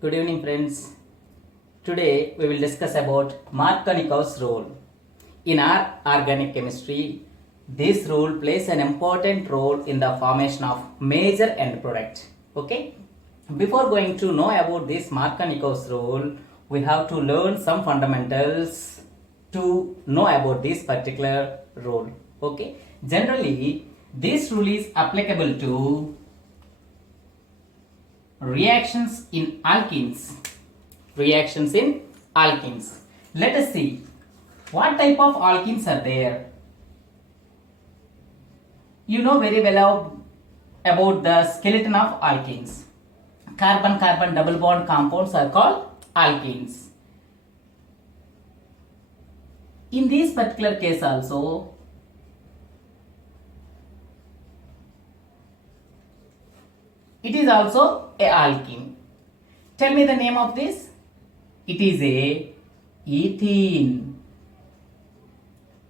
Good evening, friends. Today we will discuss about Markovnikov's role. In our organic chemistry, this role plays an important role in the formation of major end product. Okay? Before going to know about this Markovnikov's role, we have to learn some fundamentals to know about this particular role. Okay? Generally, this rule is applicable to reactions in alkenes. Let us see what type of alkenes are there. You know very well about the skeleton of alkenes. Carbon carbon double bond compounds are called alkenes. In this particular case also, it is also a alkene. Tell me the name of this. It is a ethene.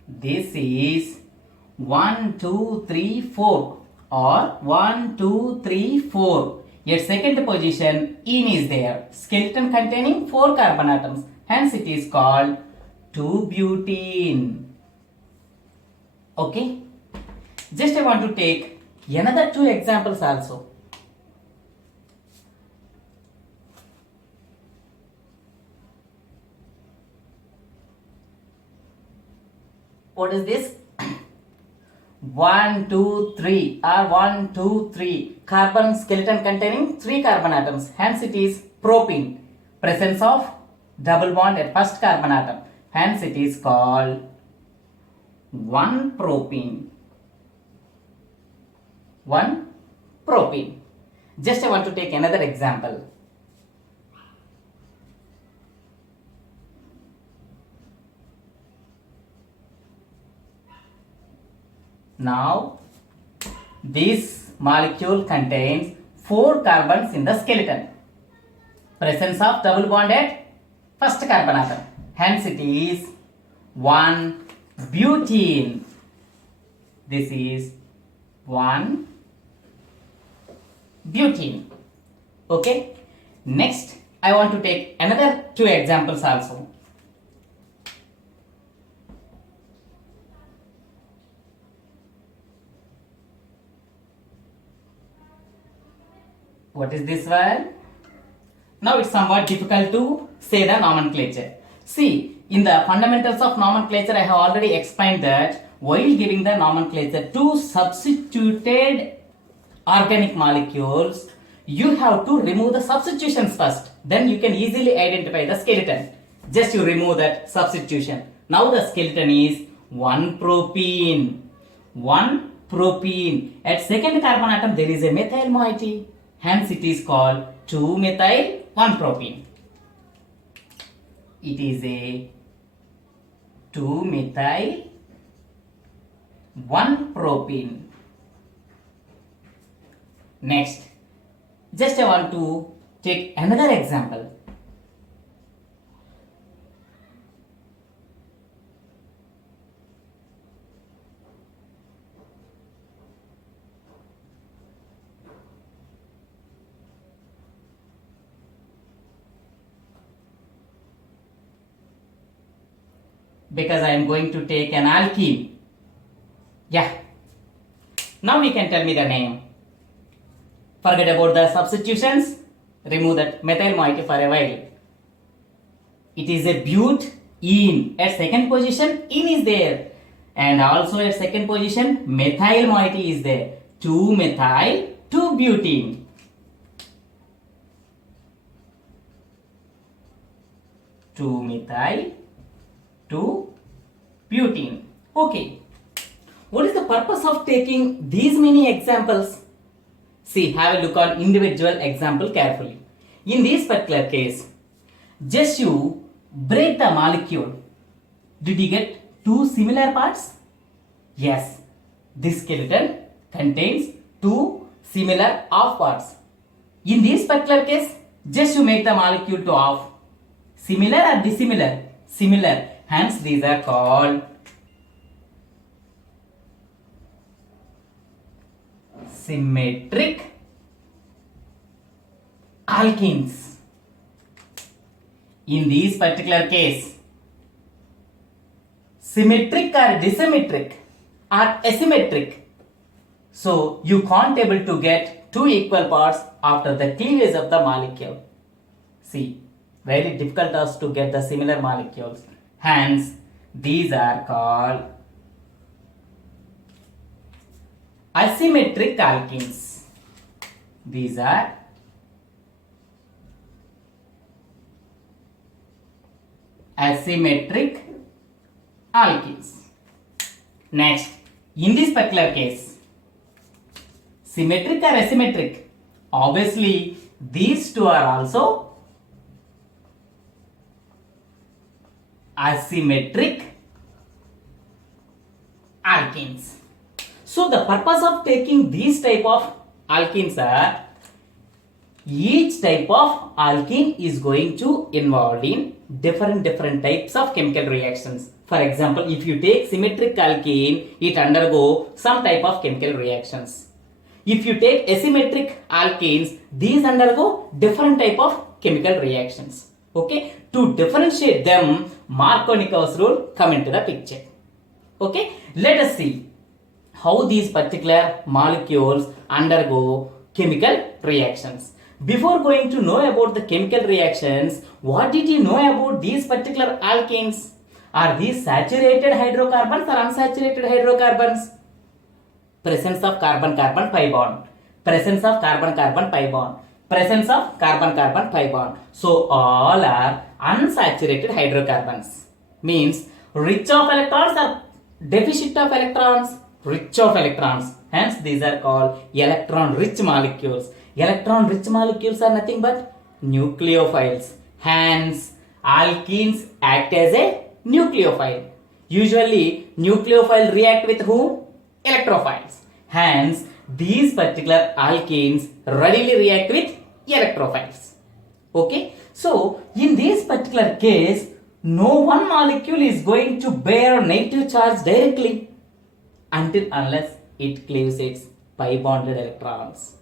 This is 1, 2, 3, 4 or 1, 2, 3, 4. At second position, ene is there. Skeleton containing 4 carbon atoms. Hence it is called 2-butene. Okay. Just I want to take another 2 examples also. What is this? 1, 2, 3 or 1, 2, 3 carbon skeleton containing 3 carbon atoms. Hence it is propene. Presence of double bond at first carbon atom. Hence it is called 1-propene. 1-propene. Just I want to take another example. Now, this molecule contains 4 carbons in the skeleton. Presence of double bond at first carbon atom. Hence it is 1-butene. This is 1-butene. Okay. Next, I want to take another 2 examples also. What is this one? Now it's somewhat difficult to say the nomenclature. See, in the fundamentals of nomenclature, I have already explained that while giving the nomenclature to substituted organic molecules, you have to remove the substitutions first. Then you can easily identify the skeleton. Just you remove that substitution. Now the skeleton is 1-propene. 1-propene. At second carbon atom, there is a methyl moiety. Hence it is called 2-methyl-1-propene. It is a 2-methyl-1-propene. Next, just I want to take another example. Because I am going to take an alkene. Yeah. Now you can tell me the name. Forget about the substitutions. Remove that methyl moiety for a while. It is a butene. At second position, ene is there. And also at second position, methyl moiety is there. 2-methyl-2-butene. 2-methyl-2-butene. Okay. What is the purpose of taking these many examples? See, have a look on individual example carefully. In this particular case, just you break the molecule. Did you get 2 similar parts? Yes. This skeleton contains 2 similar half parts. In this particular case, just you make the molecule to half. Similar or dissimilar? Similar. Hence these are called symmetric alkenes. In this particular case, symmetric or disymmetric or asymmetric. So you can't able to get two equal parts after the cleavage of the molecule. See, very difficult task to get the similar molecules. Hence, these are called asymmetric alkenes. These are asymmetric alkenes. Next, in this particular case, symmetric or asymmetric? Obviously, these two are also asymmetric alkenes. So the purpose of taking these type of alkenes are, each type of alkene is going to involve in different types of chemical reactions. For example, if you take symmetric alkene, it undergo some type of chemical reactions. If you take asymmetric alkenes, these undergo different type of chemical reactions. Okay, to differentiate them, Markovnikov's rule come into the picture. Okay, let us see how these particular molecules undergo chemical reactions. Before going to know about the chemical reactions, what did you know about these particular alkenes? Are these saturated hydrocarbons or unsaturated hydrocarbons? Presence of carbon-carbon pi bond, presence of carbon-carbon pi bond, presence of carbon-carbon pi bond. So all are unsaturated hydrocarbons. Means rich of electrons or deficit of electrons? Rich of electrons. Hence these are called electron rich molecules. Electron rich molecules are nothing but nucleophiles. Hence alkenes act as a nucleophile. Usually nucleophile react with whom? Electrophiles. Hence these particular alkenes readily react with electrophiles. Okay, so in this particular case, no one molecule is going to bear a negative charge directly until unless it cleaves its pi bonded electrons.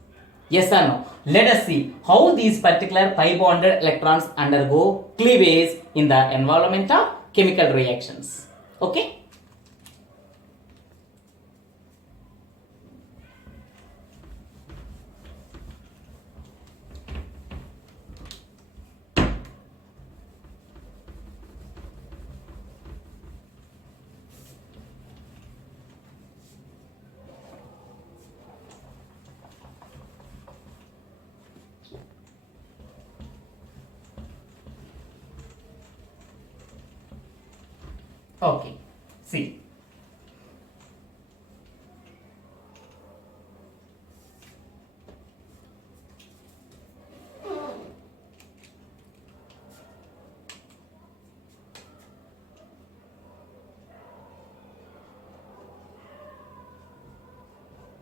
Yes or no? Let us see how these particular pi bonded electrons undergo cleavage in the environment of chemical reactions. Okay. Okay, see.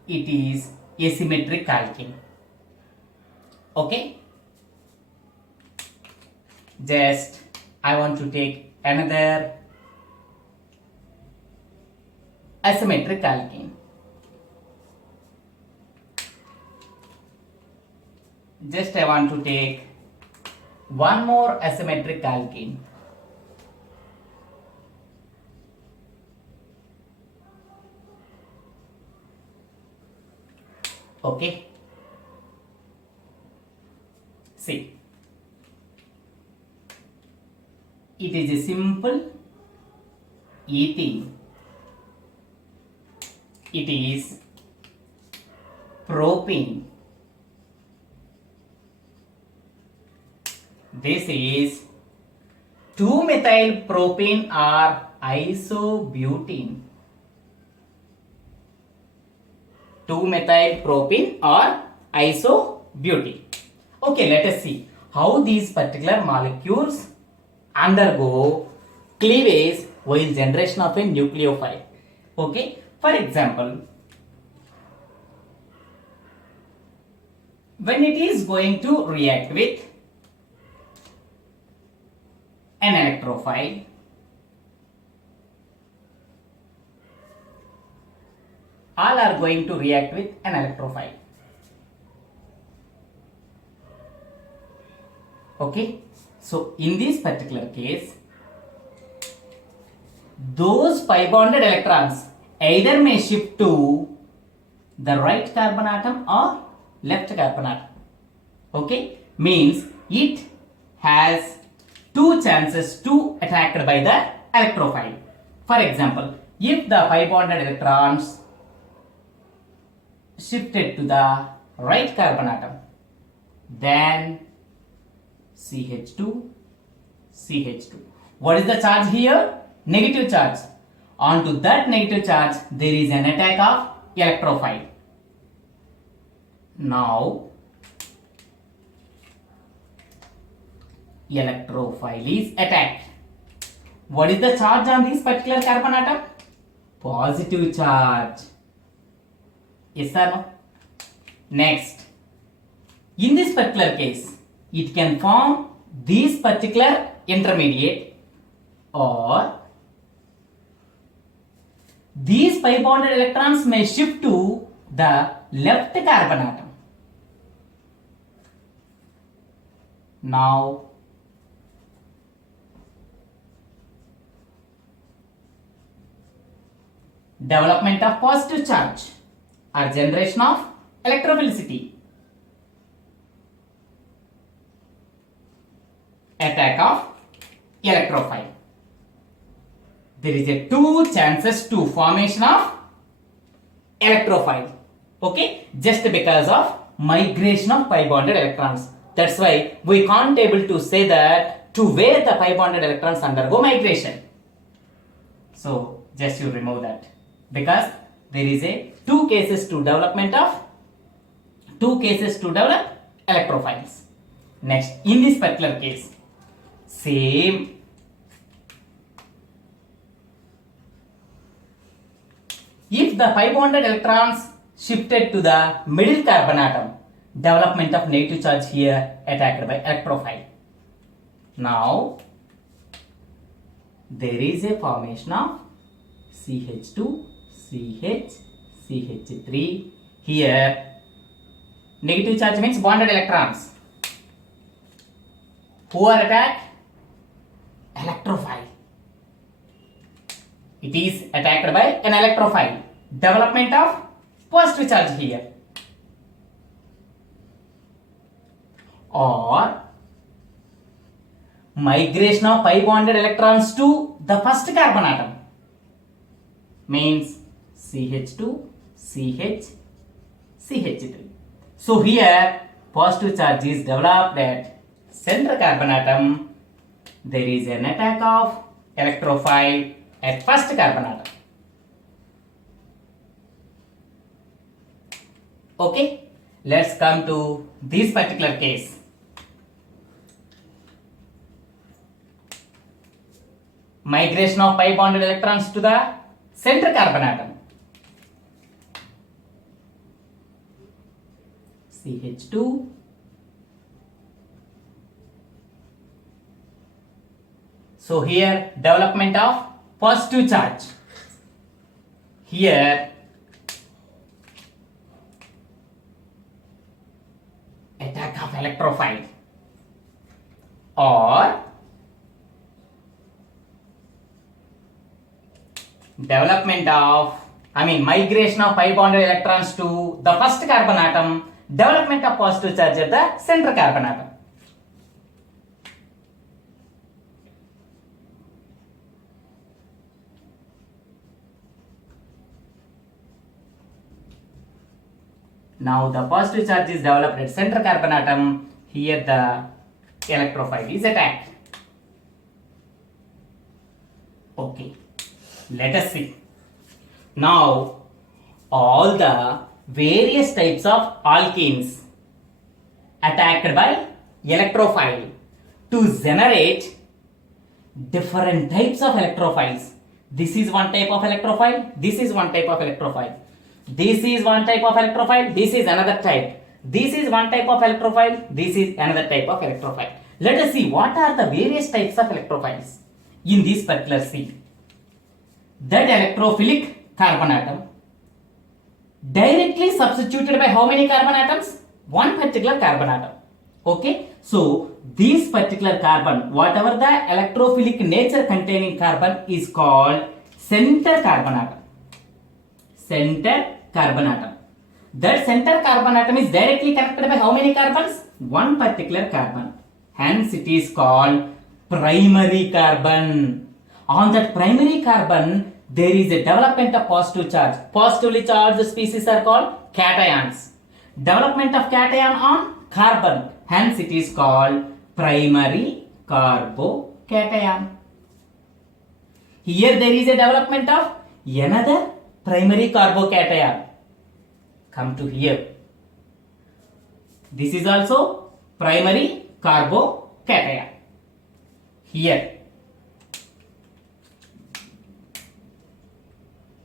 It is asymmetric alkene. Okay. Just I want to take another asymmetric alkene. Just I want to take one more asymmetric alkene. Okay. See. It is a simple ethene. It is propene. This is 2-methyl propene or isobutene. 2-methyl propene or isobutene. Okay, let us see how these particular molecules undergo cleavage while generation of a nucleophile. Okay, for example, when it is going to react with an electrophile, all are going to react with an electrophile. Okay, so in this particular case, those pi bonded electrons either may shift to the right carbon atom or left carbon atom. Okay, means it has two chances to attracted by the electrophile. For example, if the pi bonded electrons shifted to the right carbon atom, then CH2, CH2. What is the charge here? Negative charge. Onto that negative charge, there is an attack of electrophile. Now, electrophile is attacked. What is the charge on this particular carbon atom? Positive charge. Yes or no? Next, in this particular case, it can form this particular intermediate, or these pi bonded electrons may shift to the left carbon atom. Now, development of positive charge or generation of electrophilicity, attack of electrophile. There is a two chances to formation of electrophile. Okay, just because of migration of pi bonded electrons. That's why we can't able to say that to where the pi bonded electrons undergo migration. So just you remove that, because there is a two cases to develop electrophiles. Next, in this particular case, same. If the pi bonded electrons shifted to the middle carbon atom, development of negative charge here attacked by electrophile. Now, there is a formation of CH2, CH, CH3. Here, negative charge means bonded electrons. Who are attacked? Electrophile. It is attacked by an electrophile. Development of positive charge here. Or migration of pi bonded electrons to the first carbon atom. Means CH2, CH, CH3. So here positive charge is developed at center carbon atom. There is an attack of electrophile at first carbon atom. Okay, let's come to this particular case. Migration of pi bonded electrons to the center carbon atom. CH2, so here development of positive charge. Here attack of electrophile, or development of migration of pi bonded electrons to the first carbon atom, development of positive charge at the center carbon atom. Now the positive charge is developed at center carbon atom. Here the electrophile is attacked. Okay, let us see. Now all the various types of alkenes attacked by electrophile to generate different types of electrophiles. This is one type of electrophile, this is one type of electrophile. This is one type of electrophile, this is another type. This is one type of electrophile, this is another type of electrophile. Let us see what are the various types of electrophiles in this particular scene. That electrophilic carbon atom directly substituted by how many carbon atoms? One particular carbon atom. Okay, So this particular carbon, whatever the electrophilic nature containing carbon is called center carbon atom. Center carbon atom. That center carbon atom is directly connected by how many carbons? One particular carbon. Hence it is called primary carbon. On that primary carbon, there is a development of positive charge. Positively charged species are called cations. Development of cation on carbon. Hence it is called primary carbocation. Here there is a development of another primary carbocation. Come to here. This is also primary carbocation. Here.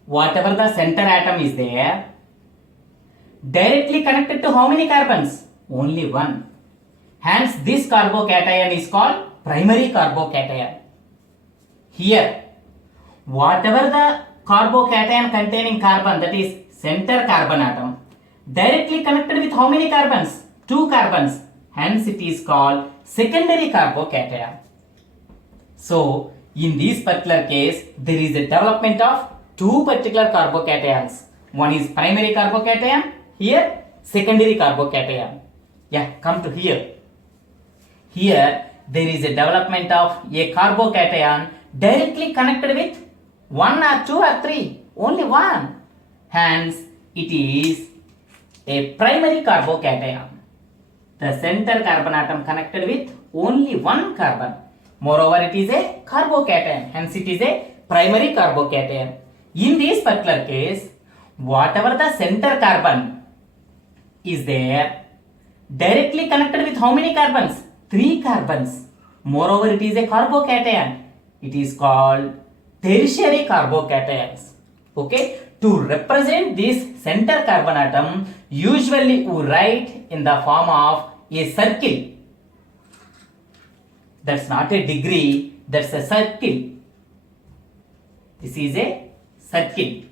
Whatever the center atom is there, directly connected to how many carbons? Only one. Hence this carbocation is called primary carbocation. Here, whatever the carbocation containing carbon, that is center carbon atom, directly connected with how many carbons? Two carbons. Hence it is called secondary carbocation. So in this particular case, there is a development of two particular carbocations. One is primary carbocation, here secondary carbocation. Yeah, come to here. Here there is a development of a carbocation directly connected with one or two or three, only one. Hence it is a primary carbocation. The center carbon atom connected with only one carbon. Moreover, it is a carbocation. Hence it is a primary carbocation. In this particular case, whatever the center carbon is there, directly connected with how many carbons? Three carbons. Moreover, it is a carbocation. It is called tertiary carbocations. Okay. To represent this center carbon atom, usually we write in the form of a circle. That's not a degree, that's a circle. This is a circle.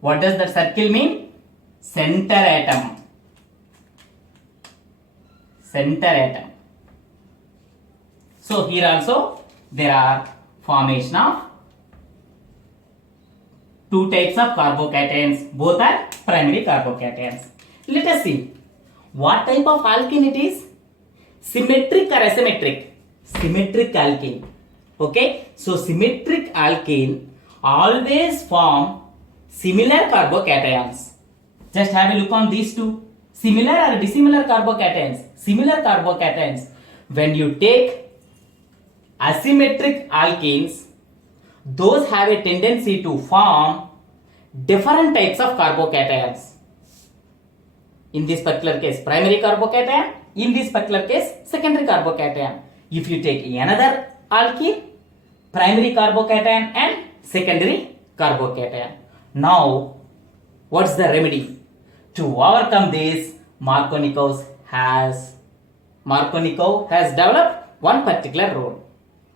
What does that circle mean? Center atom. Center atom. So here also there are formation of two types of carbocations. Both are primary carbocations. Let us see what type of alkene it is. Symmetric or asymmetric? Symmetric alkene. Okay. So symmetric alkene always form similar carbocations. Just have a look on these two. Similar or dissimilar carbocations? Similar carbocations. When you take asymmetric alkenes, those have a tendency to form different types of carbocations. In this particular case, primary carbocation. In this particular case, secondary carbocation. If you take another alkene, primary carbocation and secondary carbocation. Now, what's the remedy? To overcome this, Markovnikov has developed one particular rule.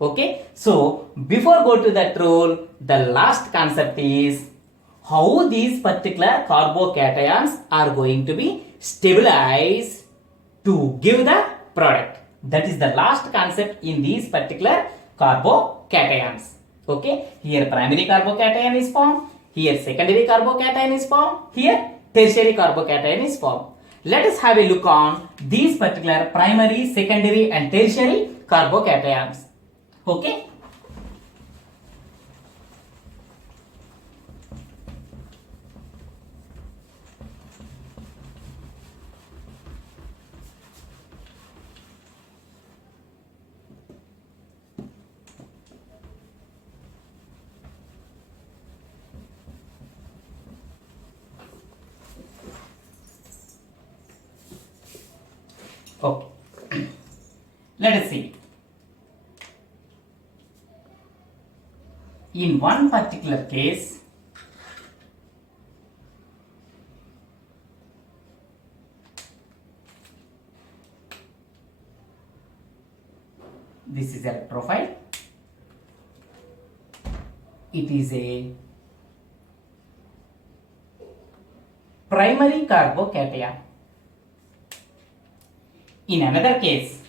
Okay, so before go to that rule, the last concept is how these particular carbocations are going to be stabilized to give the product. That is the last concept in these particular carbocations. Okay, here primary carbocation is formed, here secondary carbocation is formed, here tertiary carbocation is formed. Let us have a look on these particular primary, secondary and tertiary carbocations. Okay. Okay. Let us see. In one particular case, this is electrophile. It is a primary carbocation. In another case,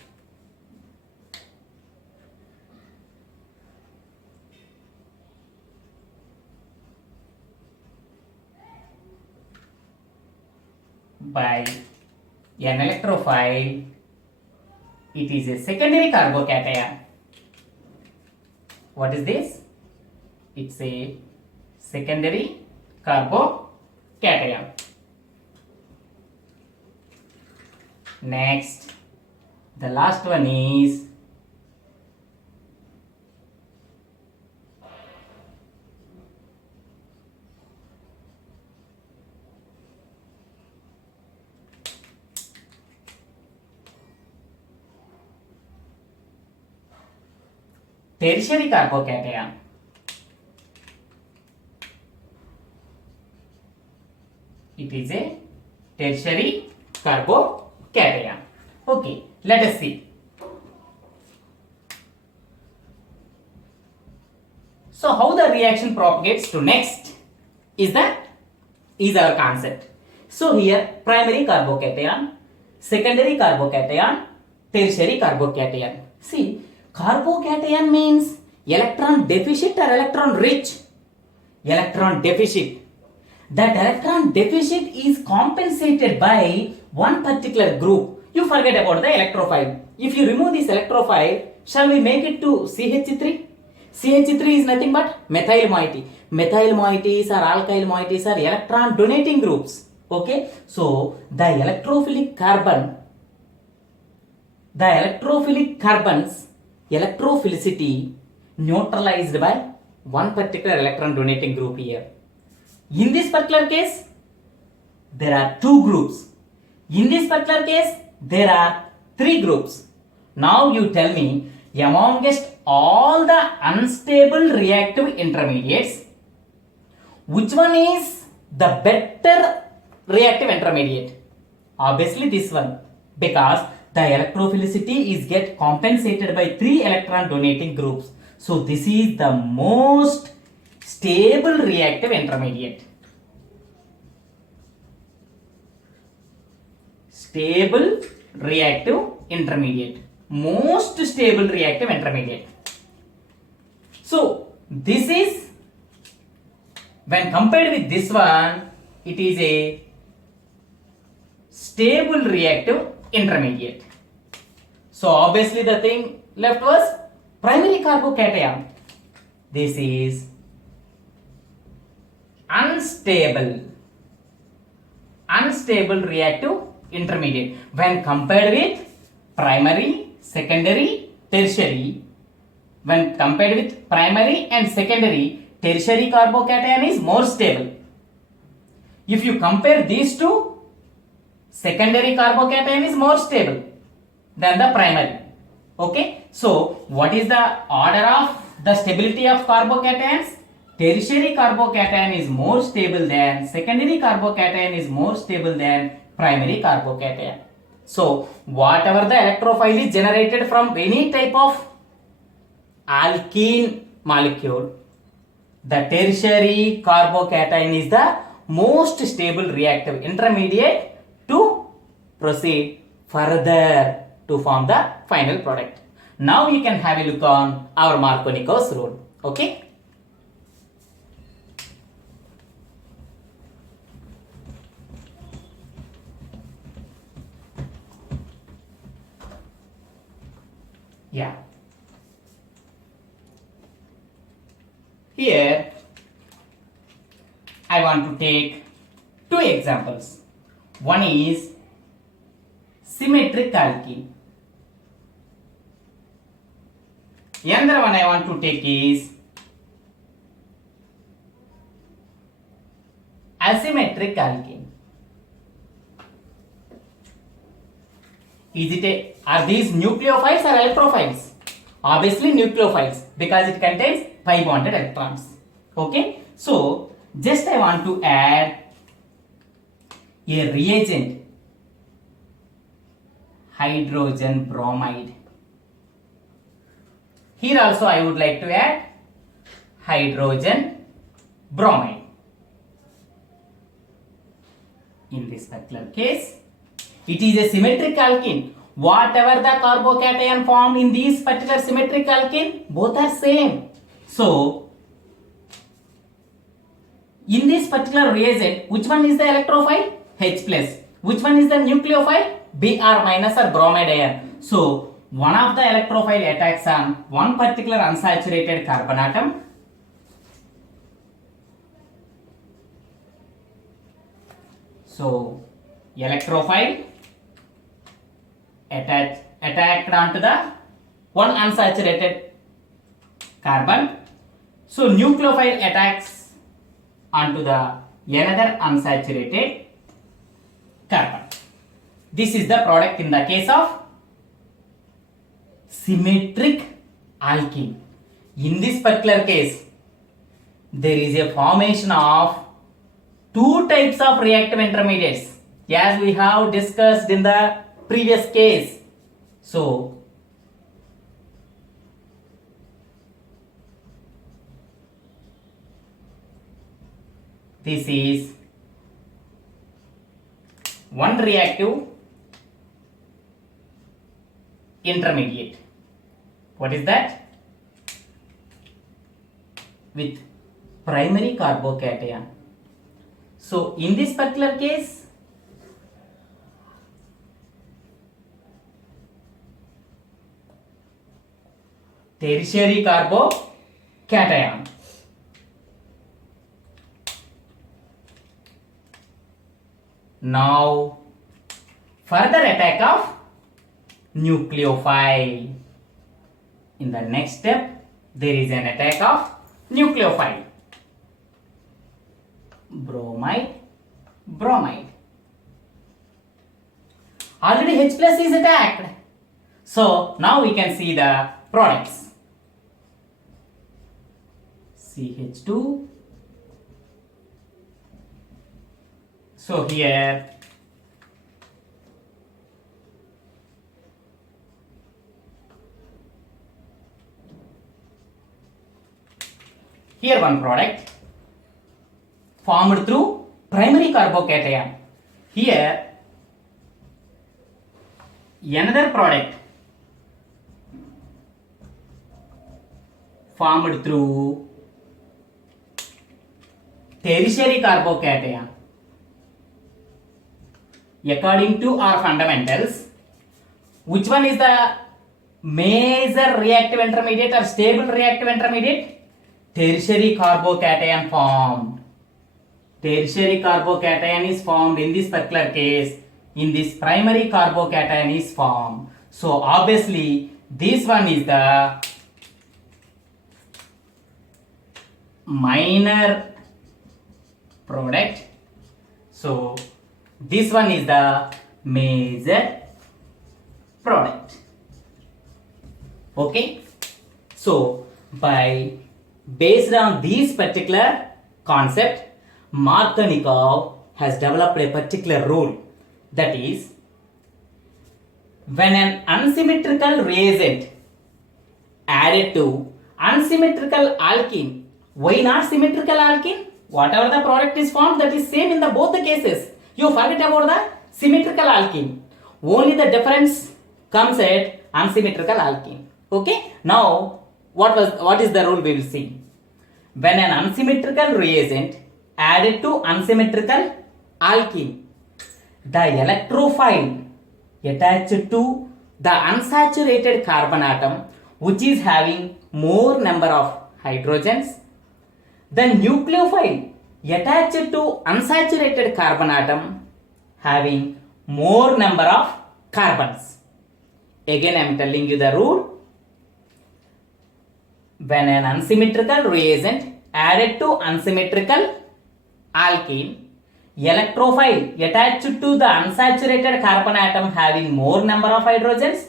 by an electrophile, it is a secondary carbocation. What is this? It's a secondary carbocation. Next, the last one is tertiary carbocation. It is a tertiary carbocation. Okay, let us see. So how the reaction propagates to next is our concept. So here primary carbocation, secondary carbocation, tertiary carbocation. See, carbocation means electron deficit or electron rich? Electron deficit. That electron deficit is compensated by one particular group. You forget about the electrophile. If you remove this electrophile, shall we make it to CH3? CH3 is nothing but methyl moiety. Methyl moieties or alkyl moieties are electron donating groups. Okay, so the electrophilic carbons electrophilicity neutralized by one particular electron donating group here. In this particular case, there are two groups. In this particular case, there are three groups. Now you tell me, amongst all the unstable reactive intermediates, which one is the better reactive intermediate? Obviously this one, because the electrophilicity is get compensated by three electron donating groups. So this is the most stable reactive intermediate. Stable reactive intermediate. Most stable reactive intermediate. So this is, when compared with this one, it is a stable reactive intermediate. So obviously the thing left was primary carbocation. This is unstable reactive intermediate when compared with primary, secondary, tertiary. When compared with primary and secondary, tertiary carbocation is more stable. If you compare these two, secondary carbocation is more stable than the primary. Okay, so what is the order of the stability of carbocations? Tertiary carbocation is more stable than secondary carbocation is more stable than primary carbocation. So whatever the electrophile is generated from any type of alkene molecule, the tertiary carbocation is the most stable reactive intermediate to proceed further to form the final product. Now you can have a look on our Markovnikov's rule. Okay. Yeah. Here I want to take two examples. One is symmetric alkene. Another one I want to take is asymmetric alkene. Are these nucleophiles or electrophiles? Obviously nucleophiles, because it contains pi bonded electrons. Okay, so just I want to add a reagent, hydrogen bromide. Here also I would like to add hydrogen bromide. In this particular case, it is a symmetric alkene. Whatever the carbocation formed in this particular symmetric alkene, both are same. So, in this particular reagent, which one is the electrophile? H plus. Which one is the nucleophile? Br minus or bromide ion. So one of the electrophile attacks on one particular unsaturated carbon atom. So electrophile attacked onto the one unsaturated carbon. So nucleophile attacks onto the another unsaturated carbon. This is the product in the case of symmetric alkene. In this particular case, there is a formation of two types of reactive intermediates as we have discussed in the previous case. So this is one reactive intermediate. What is that? With primary carbocation. So in this particular case, tertiary carbocation. Now further attack of nucleophile. In the next step, there is an attack of nucleophile. Bromide. Already H plus is attacked. So now we can see the products. CH2. So here one product formed through primary carbocation. Here another product formed through tertiary carbocation. According to our fundamentals, which one is the major reactive intermediate or stable reactive intermediate? Tertiary carbocation formed. Tertiary carbocation is formed in this particular case. In this primary carbocation is formed. So obviously this one is the minor product. So this one is the major product. Okay. So based on this particular concept, Markovnikov has developed a particular rule, that is, when an unsymmetrical reagent added to unsymmetrical alkene, why not symmetrical alkene? Whatever the product is formed, that is same in the both the cases. You forget about the symmetrical alkene. Only the difference comes at unsymmetrical alkene. Okay. Now what is the rule we will see? When an unsymmetrical reagent added to unsymmetrical alkene, the electrophile attached to the unsaturated carbon atom, which is having more number of hydrogens, the nucleophile attached to unsaturated carbon atom having more number of carbons. Again I am telling you the rule. When an unsymmetrical reagent added to unsymmetrical alkene, electrophile attached to the unsaturated carbon atom having more number of hydrogens,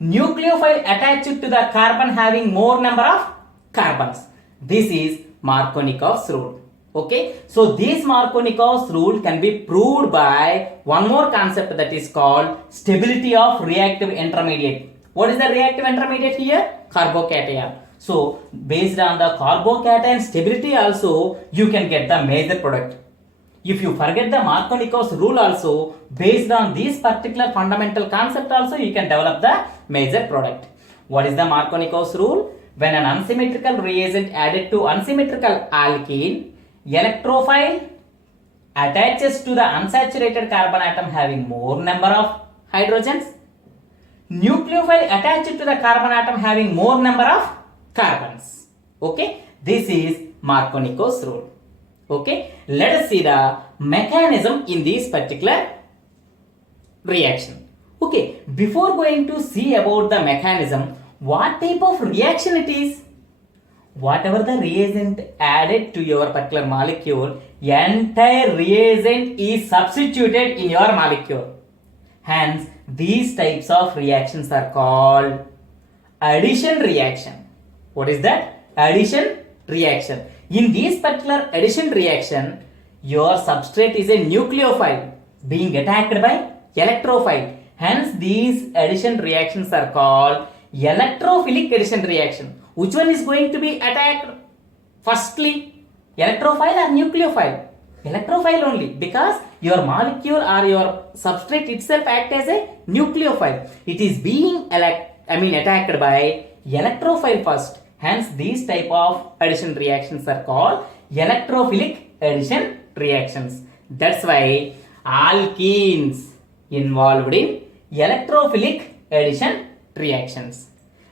nucleophile attached to the carbon having more number of carbons. This is Markovnikov's rule. Okay, so this Markovnikov's rule can be proved by one more concept, that is called stability of reactive intermediate. What is the reactive intermediate here? Carbocation. So based on the carbocation stability also you can get the major product. If you forget the Markovnikov's rule also, based on this particular fundamental concept also you can develop the major product. What is the Markovnikov's rule? When an unsymmetrical reagent added to unsymmetrical alkene, electrophile attaches to the unsaturated carbon atom having more number of hydrogens. Nucleophile attached to the carbon atom having more number of carbons. Okay, this is Markovnikov's rule. Okay, let us see the mechanism in this particular reaction. Okay, before going to see about the mechanism, what type of reaction it is? Whatever the reagent added to your particular molecule, entire reagent is substituted in your molecule. Hence, these types of reactions are called addition reaction. What is that? Addition reaction. In this particular addition reaction, your substrate is a nucleophile being attacked by electrophile. Hence, these addition reactions are called electrophilic addition reaction. Which one is going to be attacked firstly? Electrophile or nucleophile? Electrophile only, because your molecule or your substrate itself act as a nucleophile. It is being attacked by electrophile first. Hence, these type of addition reactions are called electrophilic addition reactions. That's why alkenes involved in electrophilic addition reactions.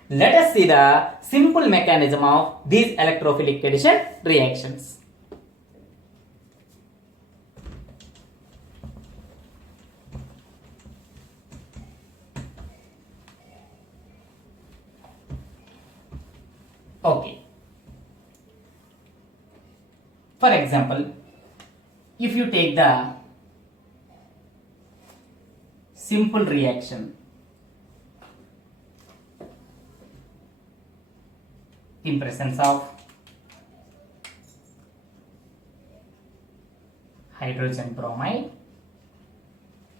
Let us see the simple mechanism of these electrophilic addition reactions. Okay. For example, if you take the simple reaction in presence of hydrogen bromide,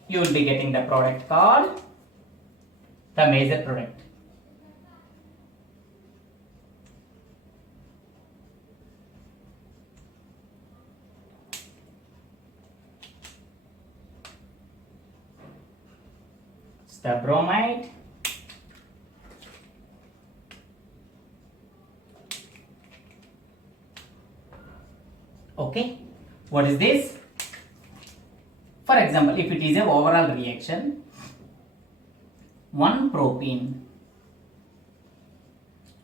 you will be getting the product called the major product. The bromide okay, what is this? For example, if it is an overall reaction, 1 propene,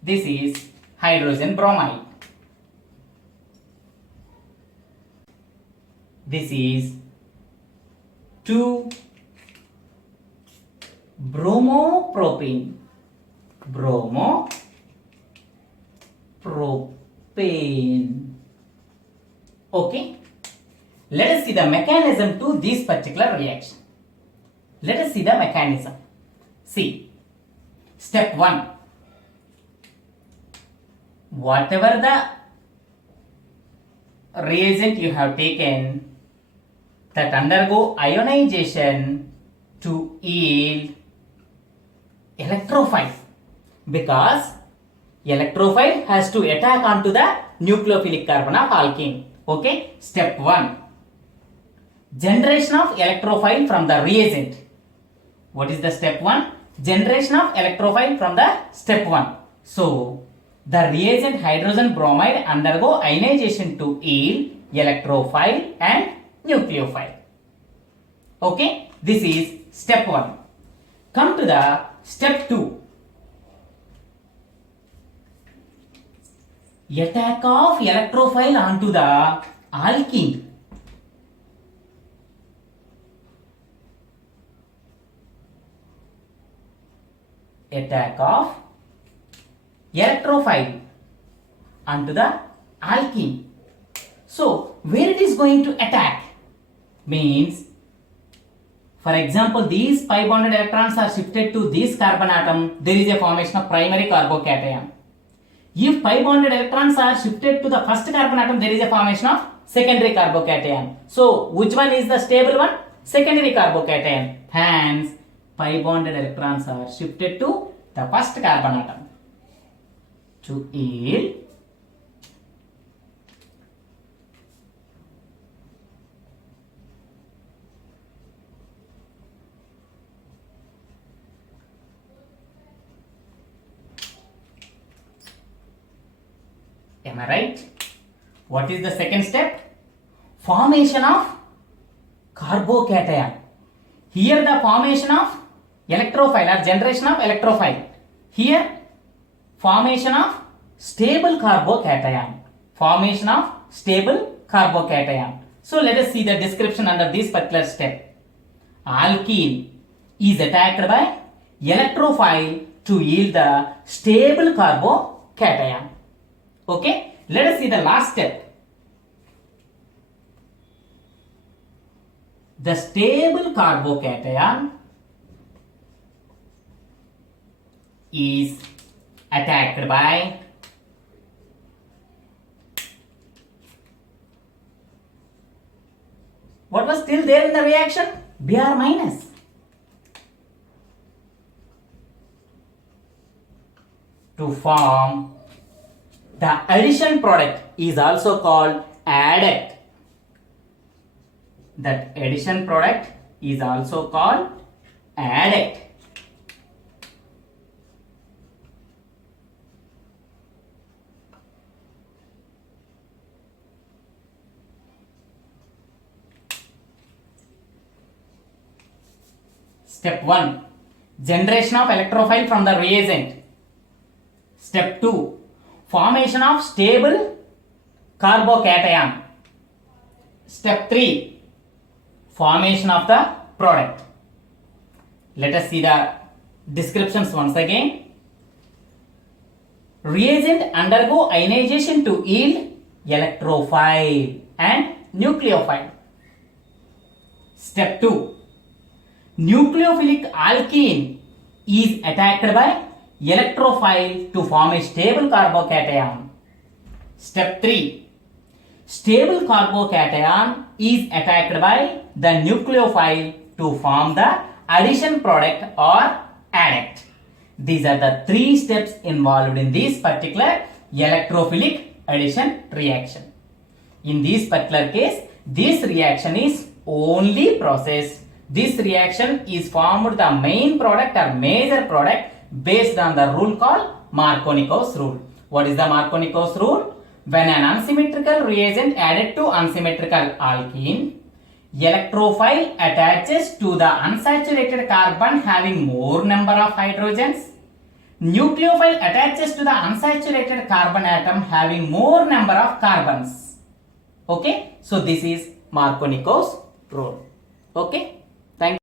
this is hydrogen bromide, this is 2 bromopropane, okay. Let us see the mechanism to this particular reaction. Let us see the mechanism. See, step 1, whatever the reagent you have taken that undergo ionization to yield electrophile, because electrophile has to attack onto the nucleophilic carbon of alkene. Okay, step 1, generation of electrophile from the reagent. What is the step 1? Generation of electrophile from the step 1. So, the reagent hydrogen bromide undergo ionization to yield electrophile and nucleophile. Okay, this is step 1. Come to the step 2. Attack of electrophile onto the alkene. Attack of electrophile onto the alkene. So, where it is going to attack? Means, for example, these pi bonded electrons are shifted to this carbon atom, there is a formation of primary carbocation. If pi bonded electrons are shifted to the first carbon atom, there is a formation of secondary carbocation. So, which one is the stable one? Secondary carbocation. Hence, pi bonded electrons are shifted to the first carbon atom to yield am I right? What is the second step? Formation of carbocation. Here the formation of electrophile or generation of electrophile. Here formation of stable carbocation. Formation of stable carbocation. So let us see the description under this particular step. Alkene is attacked by electrophile to yield the stable carbocation. Okay, let us see the last step. The stable carbocation is attacked by what was still there in the reaction? Br minus. To form the addition product is also called adduct. That addition product is also called adduct. Step 1. Generation of electrophile from the reagent. Step 2. Formation of stable carbocation. Step 3. Formation of the product. Let us see the descriptions once again. Reagent undergo ionization to yield electrophile and nucleophile. Step 2. Nucleophilic alkene is attacked by electrophile to form a stable carbocation. Step 3. Stable carbocation is attacked by the nucleophile to form the addition product or adduct. These are the 3 steps involved in this particular electrophilic addition reaction. In this particular case, this reaction is only process. This reaction is formed the main product or major product based on the rule called Markovnikov's rule. What is the Markovnikov's rule? When an unsymmetrical reagent added to unsymmetrical alkene, electrophile attaches to the unsaturated carbon having more number of hydrogens. Nucleophile attaches to the unsaturated carbon atom having more number of carbons. Okay, so this is Markovnikov's rule. Okay.